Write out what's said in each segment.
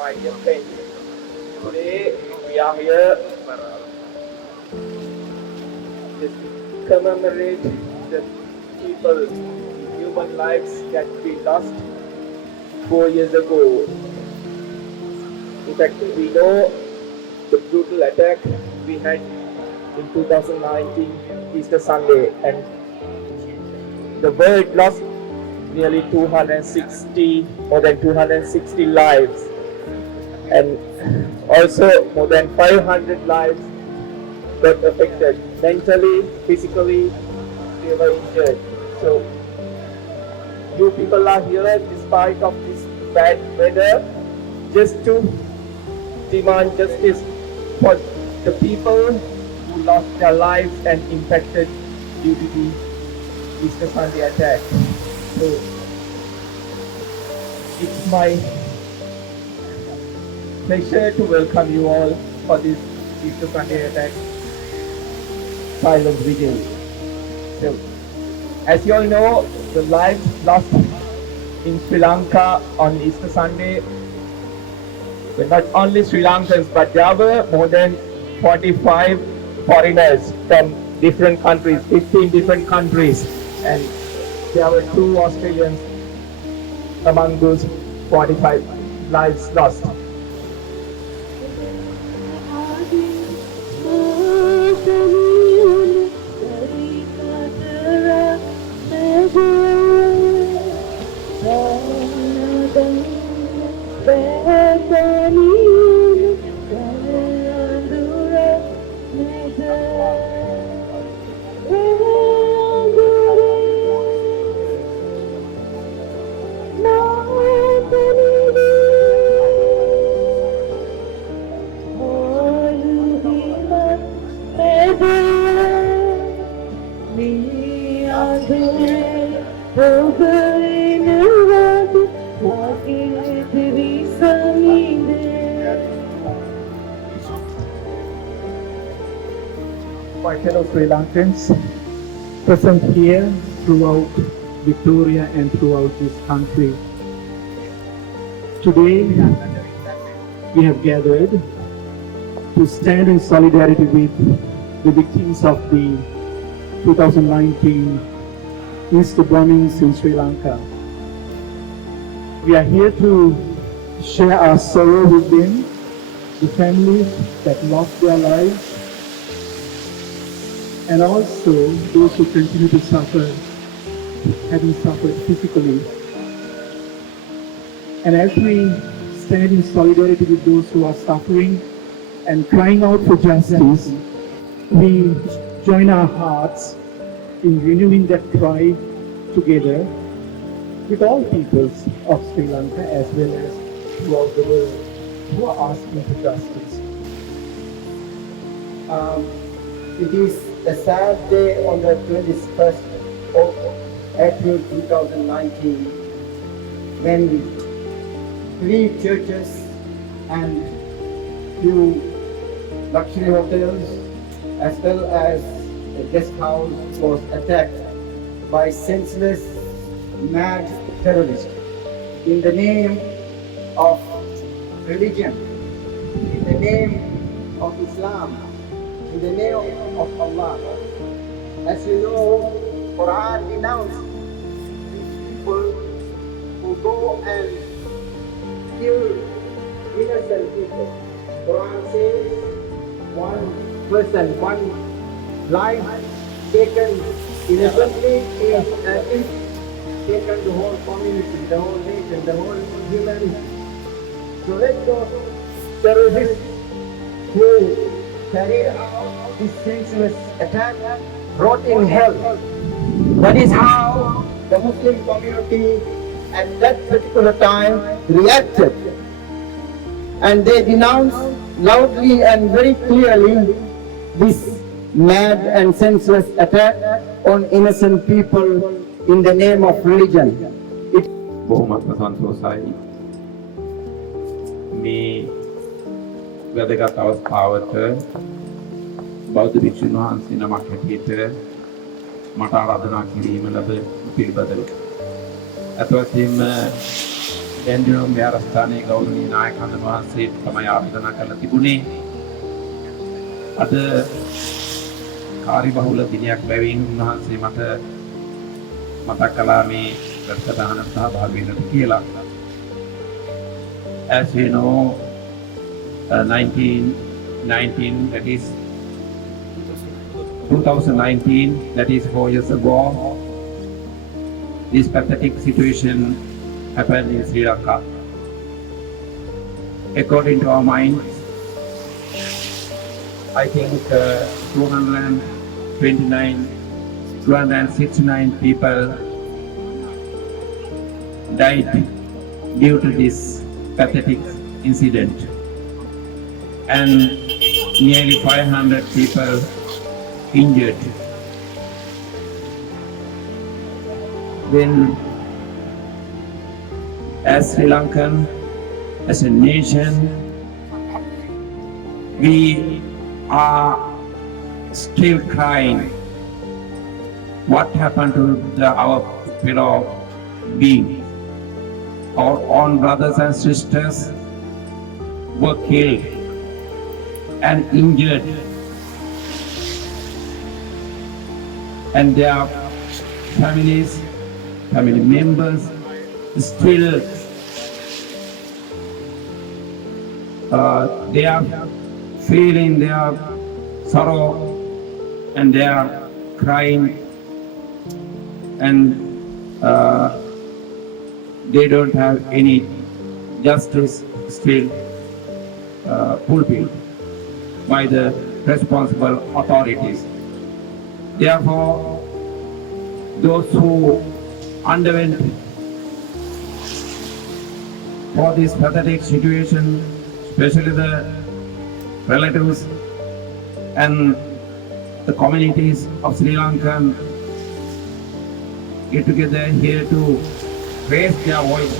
my dear friends. Today we are here to commemorate the people, human lives that we lost 4 years ago. In fact, we know the brutal attack we had in 2019 Easter Sunday, and the world lost nearly more than 260 lives, and also more than 500 lives got affected mentally, physically. They were injured. So you people are here despite of this bad weather just to demand justice for the people who lost their lives and impacted due to the Easter Sunday attack. So it's my pleasure to welcome you all for this Easter Sunday attack silent vigil. So, as you all know, the lives lost in Sri Lanka on Easter Sunday were not only Sri Lankans, but there were more than 45 foreigners from different countries, 15 different countries, and there were 2 Australians among those 45 lives lost. My fellow Sri Lankans present here throughout Victoria and throughout this country, today we have gathered to stand in solidarity with the victims of the 2019 Easter bombings in Sri Lanka. We are here to share our sorrow with them, the families that lost their lives, and also those who continue to suffer, having suffered physically. And as we stand in solidarity with those who are suffering and crying out for justice, we join our hearts in renewing that cry together with all peoples of Sri Lanka as well as throughout the world who are asking for justice. It is a sad day on the 21st of April 2019 when 3 churches and few luxury hotels as well as a guest house was attacked by senseless, mad terrorists in the name of religion, in the name of Islam, in the name of Allah. As you know, Quran denounced people who go and kill innocent people. Quran says one person, one life taken innocently is as if taken the whole community, the whole nation, the whole humanity. So let those terrorists who carried out this senseless attack rot in hell. That is how the Muslim community at that particular time reacted. And they denounced loudly and very clearly this mad and senseless attack on innocent people in the name of religion. බොහොමත්ම සන්තෝෂයි මේ වැදගත් අවස්ථාවට බෞද්ධ භික්ෂුන් වහන්සේ නමක් හැටියට මට ආරාධනා කිරීම ලැබ පිළිබඳව. අත වශයෙන්ම එන්ඩියම් විහාරස්ථානයේ ගෞරවනීය නායකයන් වහන්සේට තමයි ආරාධනා කරලා තිබුණේ. අද කාර්යබහුල දිනයක් බැවින් උන්වහන්සේ මට මතක් කළා මේ වැඩසටහනට සහභාගී වෙන්න කියලා. As we know, 1919, that is 2019, that is 4 years ago, this pathetic situation happened in Sri Lanka. According to our minds, I think 269 people died due to this pathetic incident, and nearly 500 people injured. Then, as Sri Lankan, as a nation, we are still crying what happened to our fellow beings. Our own brothers and sisters were killed and injured, and their family members still they are feeling their sorrow and they are crying, and they don't have any justice still fulfilled by the responsible authorities. Therefore, those who underwent for this pathetic situation, especially the relatives and the communities of Sri Lanka, get together here to raise their voice.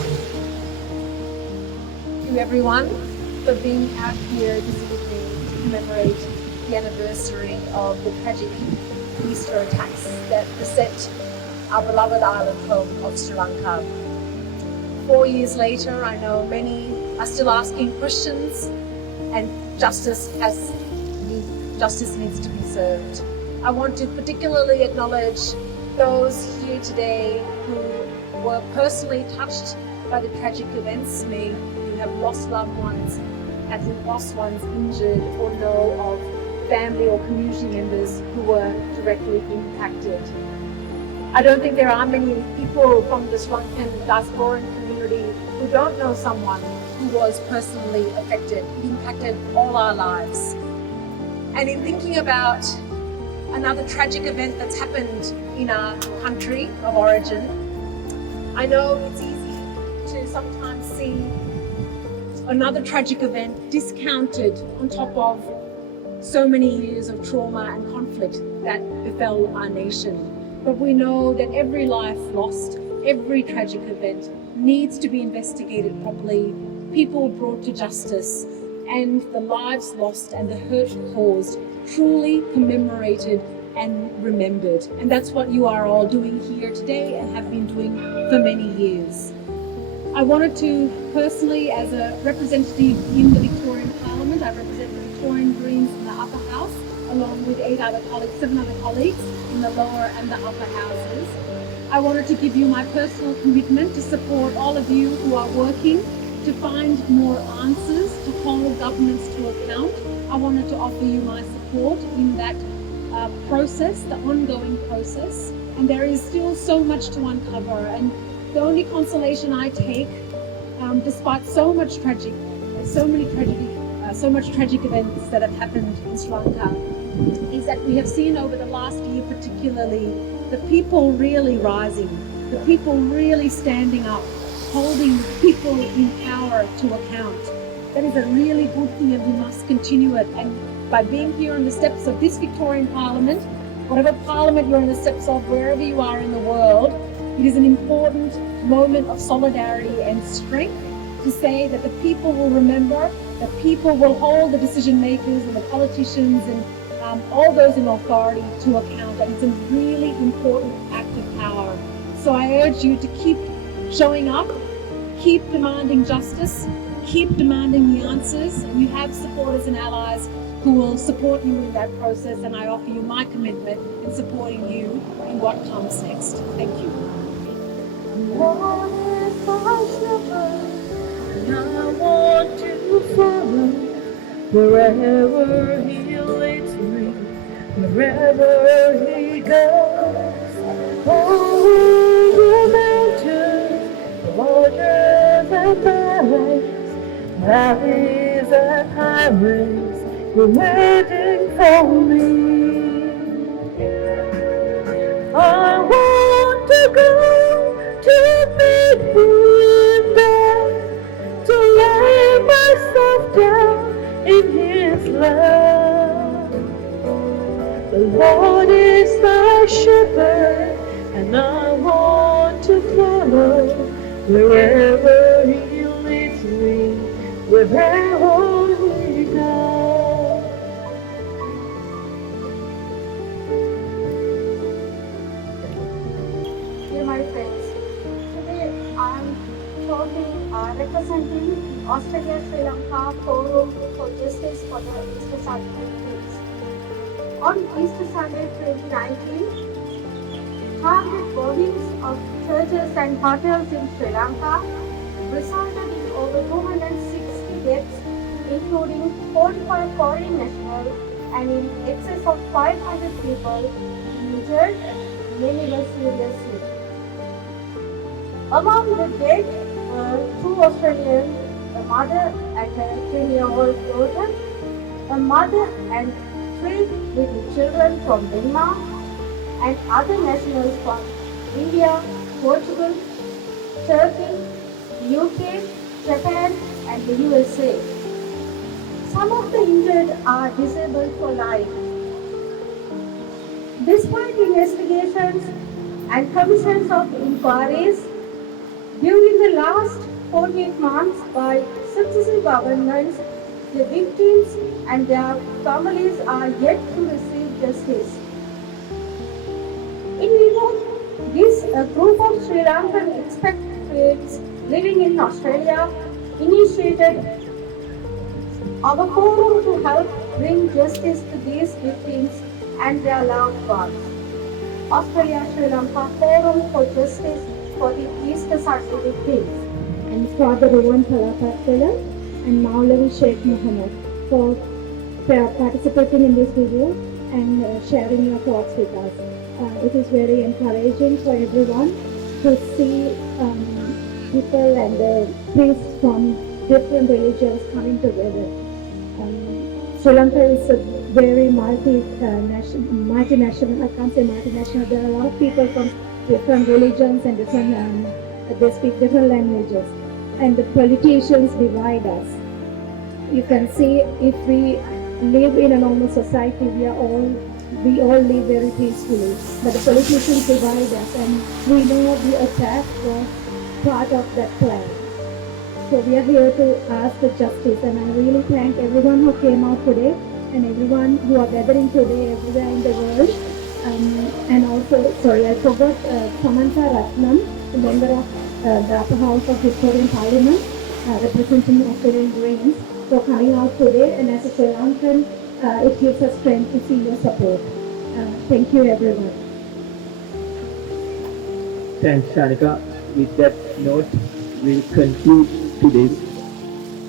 Thank you everyone for being out here this evening to commemorate the anniversary of the tragic Easter attacks that beset our beloved island home of Sri Lanka. 4 years later, I know many are still asking questions, and justice needs to be served. I want to particularly acknowledge those here today who were personally touched by the tragic events, may who have lost loved ones and who lost ones injured, or know of family or community members who were directly impacted. I don't think there are many people from the Sri Lankan diasporan community who don't know someone who was personally affected. It impacted all our lives. And in thinking about another tragic event that's happened in our country of origin, I know it's easy to sometimes see another tragic event discounted on top of so many years of trauma and conflict that befell our nation. But we know that every life lost, every tragic event needs to be investigated properly, people brought to justice, and the lives lost and the hurt caused truly commemorated and remembered. And that's what you are all doing here today and have been doing for many years. I wanted to personally, as a representative in the Victorian Parliament, I represent the Victorian Greens in the upper house, along with 7 other colleagues in the lower and the upper houses. I wanted to give you my personal commitment to support all of you who are working to find more answers, to hold governments to account. I wanted to offer you my support in that process, the ongoing process, and there is still so much to uncover. And the only consolation I take, despite so much tragic events that have happened in Sri Lanka, is that we have seen over the last year particularly the people really rising, the people really standing up, holding people in power to account. That is a really good thing, and we must continue it. And by being here on the steps of this Victorian Parliament, whatever parliament you're on the steps of, wherever you are in the world, it is an important moment of solidarity and strength to say that the people will remember, that people will hold the decision makers and the politicians and all those in authority to account. And it's a really important act of power. So I urge you to keep showing up, keep demanding justice, keep demanding the answers, and you have supporters and allies who will support you in that process, and I offer you my commitment in supporting you in what comes next. Thank you. Lord is my shepherd, and I want to follow wherever He leads me, wherever He goes. Over the mountains, waters and valleys and highways, you're waiting for me. I want to go to meet Him there, to lay myself down in His love. The Lord is my shepherd, and I want to follow wherever He leads me, wherever He goes. Dear my friends, today I am representing Australia-Sri Lanka Forum for Justice for the Easter Sunday Feast. On Easter Sunday 2019, targeted bombings of churches and hotels in Sri Lanka resulted in over 260 deaths, including 45 foreign nationals, and in excess of 500 people injured, many were seriously. Among the dead were 2 Australians, a mother and her 10-year-old daughter, a mother and 3 little children from Denmark, and other nationals from India, Portugal, Turkey, UK, Japan, and the USA. Some of the injured are disabled for life. Despite investigations and commissions of inquiries, during the last 48 months by successive governments, the victims and their families are yet to receive justice. In Europe, this group of Sri Lankan expatriates living in Australia initiated our forum to help bring justice to these victims and their loved ones. Australia-Sri Lanka Forum for Justice for the Easter Sunday victims. And Father Rowan Palapattala and Maulavi Sheikh Mohammed for participating in this video and sharing your thoughts with us. It is very encouraging for everyone to see people and priests from different religions coming together. Sri Lanka is a very multinational, I can't say multinational, there are a lot of people from different religions and different, they speak different languages, and the politicians divide us. You can see if we live in a normal society, we all live very peacefully, but the politicians divide us, and we know the attack was part of that plan. So we are here to ask for justice, and I really thank everyone who came out today and everyone who are gathering today everywhere in the world. And also, sorry, I forgot Samantha Ratnam, the member of the upper house of Victorian Parliament, representing Australian Greens, for coming out today. And as a Sri Lankan, it gives us strength to see your support. Thank you, everyone. Thanks, Shanika. With that note, we'll conclude today's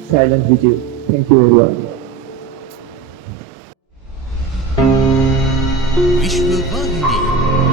silent vigil. Thank you, everyone. Vishvavahini